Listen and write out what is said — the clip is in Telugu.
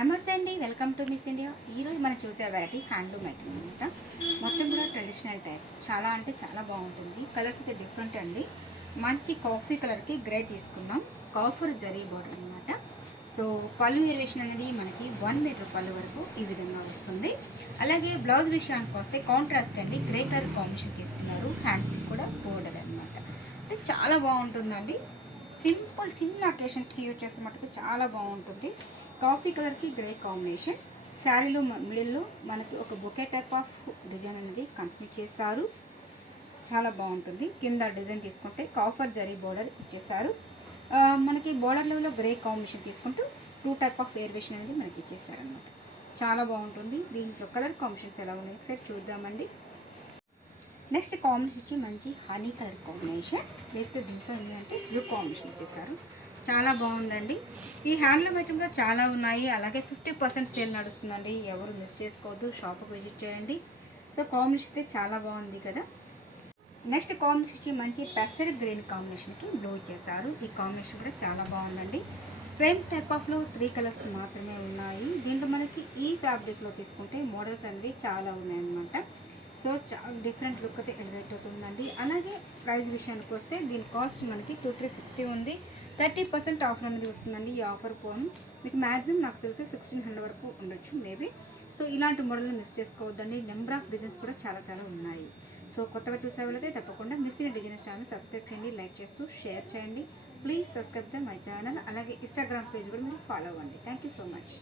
నమస్తే అండి, వెల్కమ్ టు మిస్ ఇండియా. ఈరోజు మనం చూసే వెరైటీ హ్యాండ్లూమ్ ఐటమ్ అనమాట. మొత్తం కూడా ట్రెడిషనల్ టైప్, చాలా అంటే చాలా బాగుంటుంది. కలర్స్ అయితే డిఫరెంట్ అండి. మంచి కాఫీ కలర్కి గ్రే తీసుకున్నాం, కాఫర్ జరీ బోర్డర్ అనమాట. సో పళ్ళు వేరియేషన్ అనేది మనకి 1 మీటర్ పళ్ళు వరకు ఈ విధంగా వస్తుంది. అలాగే బ్లౌజ్ విషయానికి వస్తే కాంట్రాస్ట్ అండి, గ్రే కలర్ కాంబినేషన్ తీసుకున్నారు. హ్యాండ్స్కి కూడా బోర్డర్ అనమాట. అంటే చాలా బాగుంటుందండి. సింపుల్ చిన్న అకేషన్స్కి యూజ్ చేస్తే మటుకు చాలా బాగుంటుంది. కాఫీ కలర్కి గ్రే కాంబినేషన్. శారీలో మిడిల్లో మనకి ఒక బొకే టైప్ ఆఫ్ డిజైన్ అనేది కంటిన్యూ చేశారు. చాలా బాగుంటుంది. కింద డిజైన్ తీసుకుంటే కాఫర్ జరీ బోర్డర్ ఇచ్చేసారు. మనకి బోర్డర్ లెవెల్లో గ్రే కాంబినేషన్ తీసుకుంటూ 2 టైప్ ఆఫ్ వేరియేషన్ అనేది మనకి ఇచ్చేసారనమాట. చాలా బాగుంటుంది. దీంట్లో కలర్ కాంబినేషన్స్ ఎలా ఉన్నాయి ఒకసారి చూద్దామండి. నెక్స్ట్ కాంబినేషన్ వచ్చి మంచి హనీ కలర్ కాంబినేషన్, లేకపోతే దీంట్లో ఏంటంటే బ్లూ కాంబినేషన్ ఇచ్చేసారు. చాలా బాగుందండి. ఈ హ్యాండ్లూమ్ ఐటెంలో చాలా ఉన్నాయి. అలాగే 50% సేల్ నడుస్తుందండి. ఎవరు మిస్ చేసుకోవద్దు, షాప్కి విజిట్ చేయండి. సో కాంబినేషన్ అయితే చాలా బాగుంది కదా. నెక్స్ట్ కాంబినేషన్ వచ్చి మంచి పెసర్ గ్రీన్ కాంబినేషన్కి బ్లూ ఇచ్చేసారు. ఈ కాంబినేషన్ కూడా చాలా బాగుందండి. సేమ్ టైప్ ఆఫ్లో 3 కలర్స్ మాత్రమే ఉన్నాయి. దీంట్లో మనకి ఈ ఫ్యాబ్రిక్లో తీసుకుంటే మోడల్స్ అనేది చాలా ఉన్నాయన్నమాట. సో చాలా డిఫరెంట్ లుక్ అయితే ఎలివేట్ అవుతుందండి. అలాగే ప్రైస్ విషయానికి వస్తే దీని కాస్ట్ మనకి 2360 ఉంది. 30% ఆఫర్ అనేది వస్తుందండి. ఈ ఆఫర్ పోను మీకు మ్యాక్సిమం నాకు తెలిసి 1600 వరకు ఉండొచ్చు మేబీ. సో ఇలాంటి మోడల్ని మిస్ చేసుకోవద్దండి. నెంబర్ ఆఫ్ డిజైన్స్ కూడా చాలా చాలా ఉన్నాయి. సో కొత్తగా చూసే వాళ్ళైతే తప్పకుండా మిస్ అయిన డిజైన్స్ ఛానల్ సబ్స్క్రైబ్ చేయండి, లైక్ చేస్తూ షేర్ చేయండి. Please subscribe the my channel. అలాగే ఇన్స్టాగ్రామ్ పేజ్ కూడా మీరు ఫాలో అవ్వండి. Thank you so much.